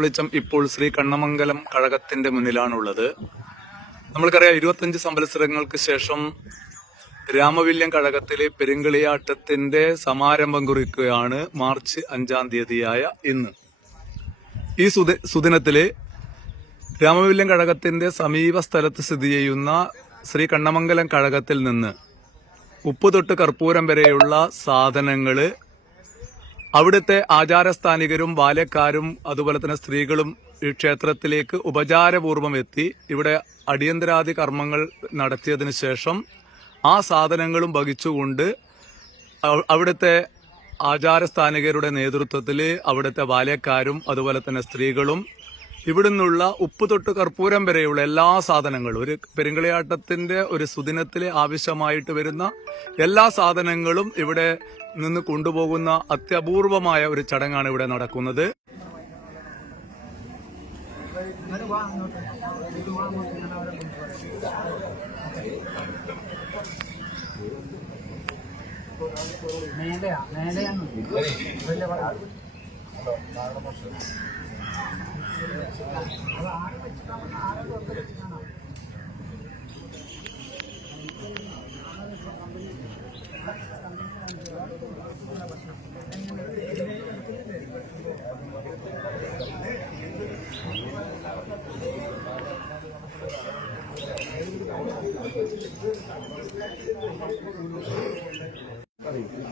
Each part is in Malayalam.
വെളിച്ചം ഇപ്പോൾ ശ്രീ കണ്ണമംഗലം കഴകത്തിന്റെ മുന്നിലാണുള്ളത്. നമ്മൾക്കറിയാം 25 സംവത്സരങ്ങൾക്ക് ശേഷം രാമവില്യം കഴകത്തിലെ പെരുങ്കളിയാട്ടത്തിന്റെ സമാരംഭം കുറിക്കുകയാണ് മാർച്ച് 5-ാം തീയതിയായ ഇന്ന്. ഈ സുദിനത്തില് രാമവില്യം കഴകത്തിന്റെ സമീപ സ്ഥലത്ത് സ്ഥിതി ചെയ്യുന്ന ശ്രീ കണ്ണമംഗലം കഴകത്തിൽ നിന്ന് ഉപ്പ് തൊട്ട് കർപ്പൂരം വരെയുള്ള സാധനങ്ങള് അവിടുത്തെ ആചാരസ്ഥാനികരും ബാല്യക്കാരും അതുപോലെ തന്നെ സ്ത്രീകളും ഈ ക്ഷേത്രത്തിലേക്ക് ഉപചാരപൂർവ്വം എത്തി ഇവിടെ അടിയന്തരാദി കർമ്മങ്ങൾ നടത്തിയതിനു ശേഷം ആ സാധനങ്ങളും വഹിച്ചുകൊണ്ട് അവിടുത്തെ ആചാരസ്ഥാനികരുടെ നേതൃത്വത്തിൽ അവിടുത്തെ ബാല്യക്കാരും അതുപോലെ തന്നെ സ്ത്രീകളും ഇവിടുന്നുള്ള ഉപ്പ് തൊട്ട് കർപ്പൂരം വരെയുള്ള എല്ലാ സാധനങ്ങളും ഒരു പെരുങ്കളിയാട്ടത്തിന്റെ ഒരു സുദിനത്തിൽ ആവശ്യമായിട്ട് വരുന്ന എല്ലാ സാധനങ്ങളും ഇവിടെ നിന്ന് കൊണ്ടുപോകുന്ന അത്യപൂർവമായ ഒരു ചടങ്ങാണ് ഇവിടെ നടക്കുന്നത്.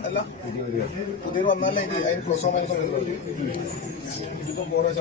അല്ല പുതിയ വന്നാലേ അതിന് പ്ലസ് മൈനസ് ഇതിപ്പോ പോരാ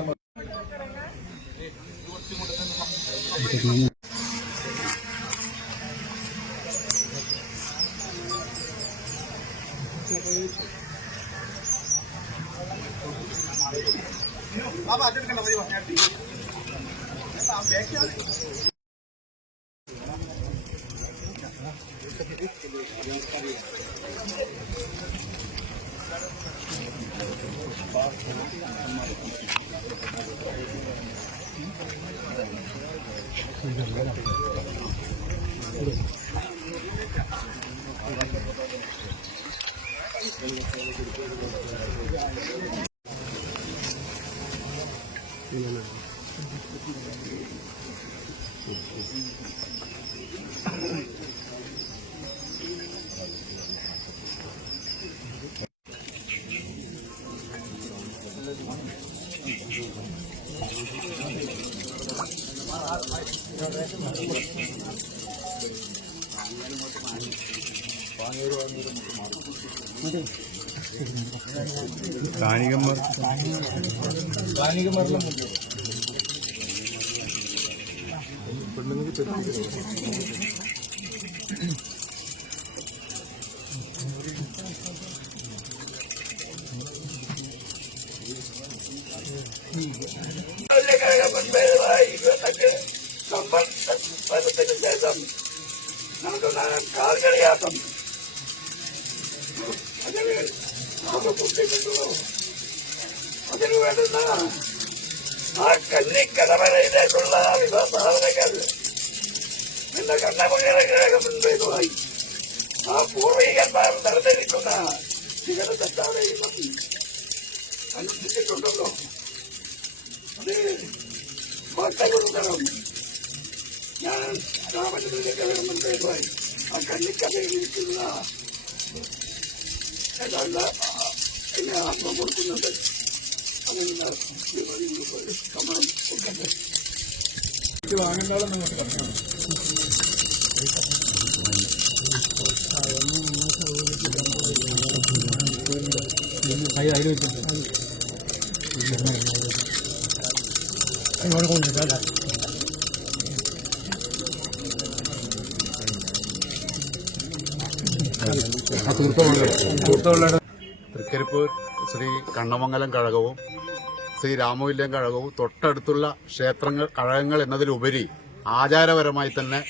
സംവത്സരത്തിന് ശേഷം നടക്കുന്ന കാൽകളിയാട്ടം അതിന് വേണ്ടുന്ന ആ കന്നിക്കടവരയിലേക്കുള്ള വിഭവസാധനങ്ങൾ എന്റെ കണ്ണമംഗലം മുൻപേതുമായി ആ പൂർവീകന്മാർ നടന്നിരിക്കുന്ന ചില തെറ്റാതെയും അനുഷ്ഠിച്ചിട്ടുണ്ടല്ലോ. അത് ഭക്തഗുരുതരം ഞാൻ രാമചന്ദ്രന്റെ മുൻപേതുമായി ആ കന്നിക്കഥയിൽ ഇരിക്കുന്ന ഏതാണ്ട് എന്നെ ആത്മ കൊടുക്കുന്നുണ്ട്. അങ്ങനെ കമലം കൊടുക്കട്ടെ. വാങ്ങണ്ടാളെന്ന് നമുക്ക് പറഞ്ഞു. തൃക്കരിപ്പൂർ ശ്രീ കണ്ണമംഗലം കഴകവും ശ്രീ രാമവില്യം കഴകവും തൊട്ടടുത്തുള്ള ക്ഷേത്രങ്ങൾ കഴകങ്ങൾ എന്നതിലുപരി ആചാരപരമായി തന്നെ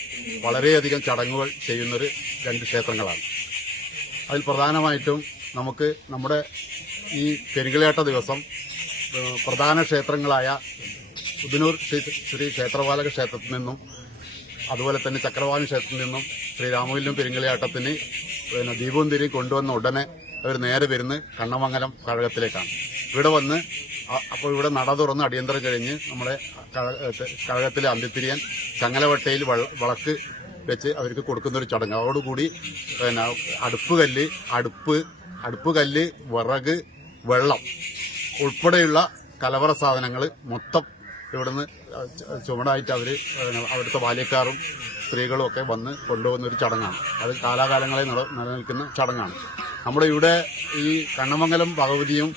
വളരെയധികം ചടങ്ങുകൾ ചെയ്യുന്നൊരു രണ്ട് ക്ഷേത്രങ്ങളാണ്. അതിൽ പ്രധാനമായിട്ടും നമുക്ക് നമ്മുടെ ഈ പെരുങ്കളിയാട്ട ദിവസം പ്രധാന ക്ഷേത്രങ്ങളായ ഉദിനൂർ ശ്രീ ക്ഷേത്രപാലക ക്ഷേത്രത്തിൽ നിന്നും അതുപോലെ തന്നെ ചക്രവാണി ക്ഷേത്രത്തിൽ നിന്നും ശ്രീ രാമവില്യം പെരുങ്കളിയാട്ടത്തിന് ദീപവും തിരി കൊണ്ടുവന്ന ഉടനെ അവർ നേരെ വരുന്നത് കണ്ണമംഗലം കഴകത്തിലേക്കാണ്. ഇവിടെ വന്ന് അപ്പോൾ ഇവിടെ നട തുറന്ന് അടിയന്തരം കഴിഞ്ഞ് നമ്മുടെ കഴകത്തിലെ അന്ത്യത്തിരിയൻ ചങ്ങലവട്ടയിൽ വിളക്ക് വെച്ച് അവർക്ക് കൊടുക്കുന്ന ഒരു ചടങ്ങ്. അതോടുകൂടി പിന്നെ അടുപ്പുകല്ല്, വിറക്, വെള്ളം ഉൾപ്പെടെയുള്ള കലവറ സാധനങ്ങൾ മൊത്തം ഇവിടുന്ന് ചുമടായിട്ട് അവിടുത്തെ ബാല്യക്കാരും സ്ത്രീകളും ഒക്കെ വന്ന് കൊണ്ടുപോകുന്ന ഒരു ചടങ്ങാണ്. അത് കാലാകാലങ്ങളെ നിലനിൽക്കുന്ന ചടങ്ങാണ്. നമ്മുടെ ഇവിടെ ഈ കണ്ണമംഗലം ഭഗവതിയും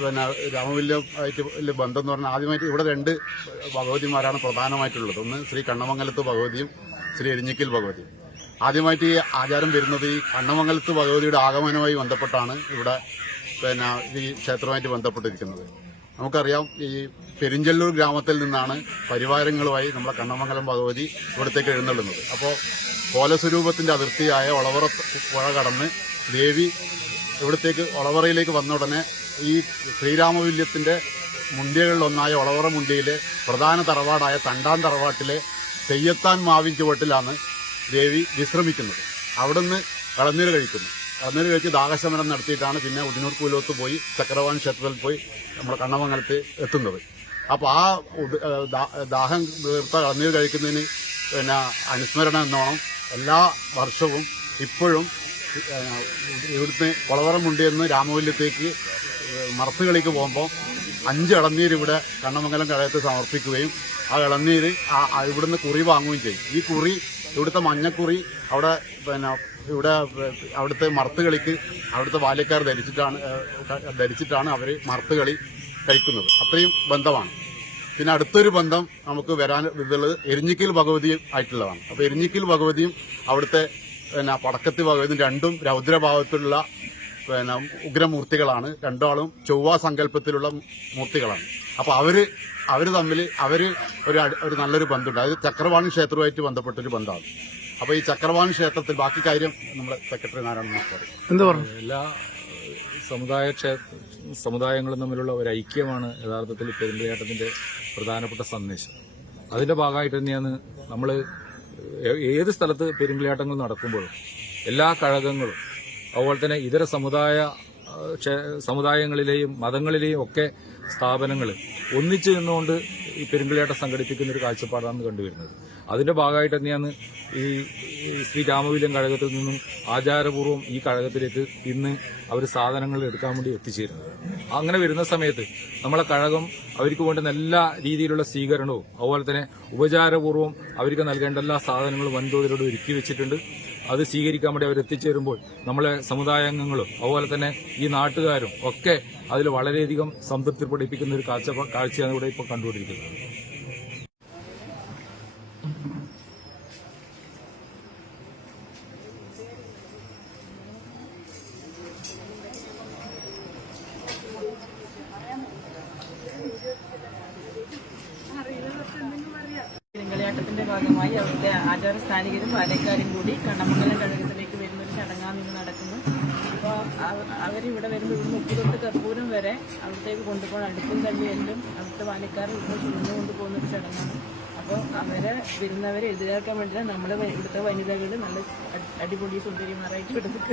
പിന്നെ രാമവില്യമായിട്ട് വലിയ ബന്ധം എന്ന് പറഞ്ഞാൽ ആദ്യമായിട്ട് ഇവിടെ 2 ഭഗവതിമാരാണ് പ്രധാനമായിട്ടുള്ളത്. ഒന്ന് ശ്രീ കണ്ണമംഗലത്ത് ഭഗവതിയും ശ്രീ എരിഞ്ഞിക്കൽ ഭഗവതിയും. ആദ്യമായിട്ട് ഈ ആചാരം വരുന്നത് ഈ കണ്ണമംഗലത്ത് ഭഗവതിയുടെ ആഗമനവുമായി ബന്ധപ്പെട്ടാണ് ഇവിടെ പിന്നെ ഈ ക്ഷേത്രവുമായിട്ട് ബന്ധപ്പെട്ടിരിക്കുന്നത്. നമുക്കറിയാം ഈ പെരിഞ്ചല്ലൂർ ഗ്രാമത്തിൽ നിന്നാണ് പരിവാരങ്ങളുമായി നമ്മളെ കണ്ണമംഗലം ഭഗവതി ഇവിടത്തേക്ക് എഴുന്നള്ളുന്നത്. അപ്പോൾ കോലസ്വരൂപത്തിന്റെ അതിർത്തിയായ ഒളവറ പുഴ കടന്ന് ദേവി ഇവിടത്തേക്ക് ഒളവറയിലേക്ക് വന്ന ഉടനെ ഈ ശ്രീരാമവില്യത്തിന്റെ മുണ്ടിയകളിലൊന്നായ ഒളവറ മുണ്ടിയിലെ പ്രധാന തറവാടായ തണ്ടാൻ തറവാട്ടിലെ തെയ്യത്താൻ മാവിൻ ചുവട്ടിലാണ് ദേവി വിശ്രമിക്കുന്നത്. അവിടുന്ന് കളനീര് കഴിക്കുന്നു. കളനീര് കഴിച്ച് ദാഹശമനം നടത്തിയിട്ടാണ് പിന്നെ ഉദിനൂർ കൂലോത്ത് പോയി ചക്രവാൻ ക്ഷേത്രത്തിൽ പോയി നമ്മുടെ കണ്ണമംഗലത്ത് എത്തുന്നത്. അപ്പോൾ ആ ദാഹം തീർത്ത കളനീര് കഴിക്കുന്നതിന് പിന്നെ അനുസ്മരണം എന്നോണം എല്ലാ വർഷവും ഇപ്പോഴും ഇവിടുത്തെ കൊളവറമുണ്ടിയെന്ന് രാമവല്യത്തേക്ക് മറത്തുകളിക്ക് പോകുമ്പോൾ 5 ഇളനീര് ഇവിടെ കണ്ണമംഗലം കഴകത്ത് സമർപ്പിക്കുകയും ആ ഇളനീര് ഇവിടുന്ന് കുറി വാങ്ങുകയും ചെയ്യും. ഈ കുറി ഇവിടുത്തെ മഞ്ഞക്കുറി അവിടെ പിന്നെ ഇവിടെ അവിടുത്തെ മറത്തുകളിക്ക് അവിടുത്തെ ബാല്യക്കാർ ധരിച്ചിട്ടാണ് അവർ മറത്തുകളി കഴിക്കുന്നത്. അത്രയും ബന്ധമാണ്. പിന്നെ അടുത്തൊരു ബന്ധം നമുക്ക് ഇതുള്ളത് എരിഞ്ഞിക്കൽ ഭഗവതി ആയിട്ടുള്ളതാണ്. അപ്പോൾ എരിഞ്ഞിക്കൽ ഭഗവതിയും അവിടുത്തെ പിന്നെ പടക്കത്തി ഭഗവതിയും രണ്ടും രൗദ്രഭാവത്തിലുള്ള പിന്നെ ഉഗ്രമൂർത്തികളാണ്. രണ്ടാളും ചൊവ്വ സങ്കല്പത്തിലുള്ള മൂർത്തികളാണ്. അപ്പോൾ അവര് തമ്മിൽ ഒരു നല്ലൊരു ബന്ധമുണ്ട്. അത് ചക്രവാണി ക്ഷേത്രവുമായിട്ട് ബന്ധപ്പെട്ടൊരു ബന്ധമാണ്. അപ്പോൾ ഈ ചക്രവാണി ക്ഷേത്രത്തിൽ ബാക്കി കാര്യം നമ്മുടെ സെക്രട്ടറി നാരായണൻ പറയും. എന്താ പറഞ്ഞു? എല്ലാ സമുദായങ്ങളും തമ്മിലുള്ള ഒരു ഐക്യമാണ് യഥാർത്ഥത്തിൽ പെരുന്തയാട്ടത്തിന്റെ പ്രധാനപ്പെട്ട സന്ദേശം. അതിന്റെ ഭാഗമായിട്ട് തന്നെയാണ് നമ്മൾ ഏത് സ്ഥലത്ത് പെരുങ്കളിയാട്ടങ്ങൾ നടക്കുമ്പോഴും എല്ലാ കഴകങ്ങളും അതുപോലെ തന്നെ ഇതര സമുദായങ്ങളിലെയും മതങ്ങളിലെയും ഒക്കെ സ്ഥാപനങ്ങൾ ഒന്നിച്ചു നിന്നുകൊണ്ട് ഈ പെരുങ്കളിയാട്ടം സംഘടിപ്പിക്കുന്ന ഒരു കാഴ്ചപ്പാടാണ് കണ്ടുവരുന്നത്. അതിന്റെ ഭാഗമായിട്ട് തന്നെയാണ് ഈ ശ്രീ രാമവില്യം കഴകത്തിൽ നിന്നും ആചാരപൂർവ്വം ഈ കഴകത്തിലേക്ക് ഇന്ന് അവർ സാധനങ്ങൾ എടുക്കാൻ വേണ്ടി എത്തിച്ചേരുന്നത്. അങ്ങനെ വരുന്ന സമയത്ത് നമ്മളെ കഴകം അവർക്ക് വേണ്ടുന്ന എല്ലാ രീതിയിലുള്ള സ്വീകരണവും അതുപോലെ തന്നെ ഉപചാരപൂർവ്വം അവർക്ക് നൽകേണ്ട എല്ലാ സാധനങ്ങളും വൻതോതിലോട് ഒരുക്കി വെച്ചിട്ടുണ്ട്. അത് സ്വീകരിക്കാൻ വേണ്ടി അവർ എത്തിച്ചേരുമ്പോൾ നമ്മളെ സമുദായാംഗങ്ങളും അതുപോലെ തന്നെ ഈ നാട്ടുകാരും ഒക്കെ അതിൽ വളരെയധികം സംതൃപ്തി പഠിപ്പിക്കുന്ന ഒരു കാഴ്ചയാണ് ഇവിടെ ഇപ്പോൾ കണ്ടുകൊണ്ടിരിക്കുന്നത്. പെരുങ്കളിയാട്ടത്തിന്റെ ഭാഗമായി അവിടുത്തെ ആചാരസ്ഥാനികരും പാലക്കാരും കൂടി കണ്ണമംഗലം കഴകത്തിലേക്ക് വരുന്നൊരു ചടങ്ങാണ് ഇന്ന് നടക്കുന്നത്. അപ്പോൾ അവരിവിടെ വരുമ്പോൾ ഇവിടുന്ന് ഉപ്പ് തൊട്ട് കർപ്പൂരം വരെ അവിടത്തേക്ക് കൊണ്ടുപോകണം. അടുപ്പും കല്ലിയെല്ലാം അവിടുത്തെ പാലക്കാർ ഇവിടെ ചുമന്നു കൊണ്ടുപോകുന്നൊരു ചടങ്ങാണ്. അപ്പോൾ വരുന്നവരെ എതിരേൽക്കാൻ വേണ്ടി നമ്മുടെ ഇവിടുത്തെ വനിതകൾ നല്ല അടിപൊളി സുന്ദരിമാരായിട്ട് എടുക്കും.